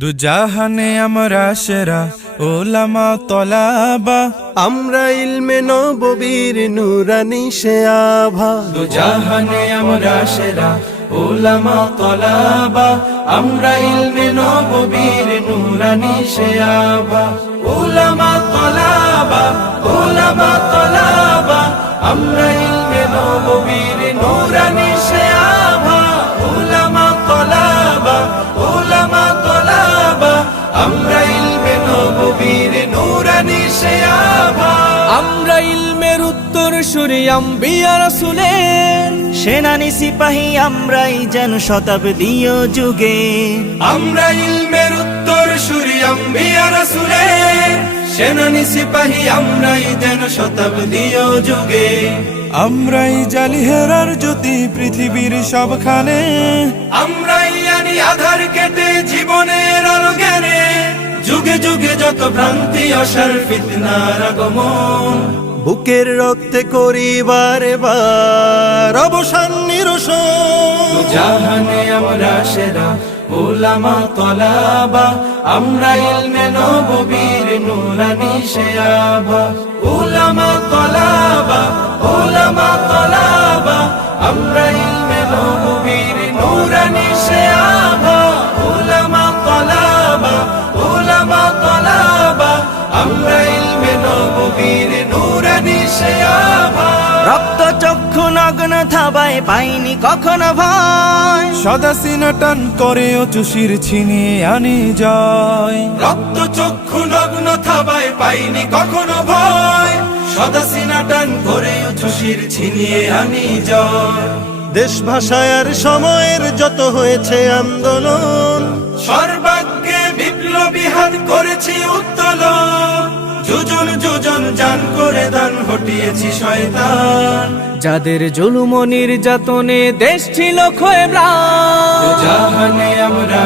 দুজাহানে আমরা সেরা ওলামা তলাবা। আমরা ইলমে নববীর নুরানি সে আভা। দুজাহানে আমরা সেরা ওলামা তলাবা। আমরা ইলমে নববীর নুরানি শেয়াবা ওলামা তলাবা ওলামা তলাবা। আমরা ইলমে নববীর নুরানি শেয়াবা ওলামা ইলমের উত্তর সুরি আম্বিয়া রাসূলের। সেনানি সিপাহী আমরাই যেন শতাব্দীয় যুগে। আমরা ইলমের উত্তর সুরি আম্বিয়া রাসূলের। সেনানি সিপাহী আমরাই যেন শতাব্দীয় যুগে। আমরাই জালি হেরার জ্যোতি পৃথিবীর সবখানে। আমরাই আনি আধার কেটে জীবনের আলো জ্ঞানে। যুগে যুগে যত ভ্রান্তি অসার ফিতনার আগমন। বুকের রক্তে করিবার বার অবসান নিরসন। জাহানে আমরা সেরা ওলামা তলাবা, আমরা ইলমে নববীর নুরানি শেয়াবা ওলামা তলাবা ওলামা তলাবা, আমরা ইলমে নববীর নুরানি শেয়াবা নববীর নুরানি শেয়াবা রক্ত চক্ষু নগ্ন থাবায় পাইনি কখনো ভয়। সদা সিনাটান করে চুষির ছিনিয়ে আনি যায় রক্ত চক্ষু নগ্ন থাবায় পাইনি কখনো ভয়। সদা সিনাটান করে চুষির ছিনিয়ে আনি যায় দেশ ভাষায়ার সময়ের যত হয়েছে আন্দোলন সর্বাগ্যে বিপ্লবী হাত করেছি উত্তোলন। যোজন যোজন জান করে দান হটিয়েছি শয়তান। যাদের জুলুম যাতনে নির্যাতনে দেশ ছিল জাহানে আমরা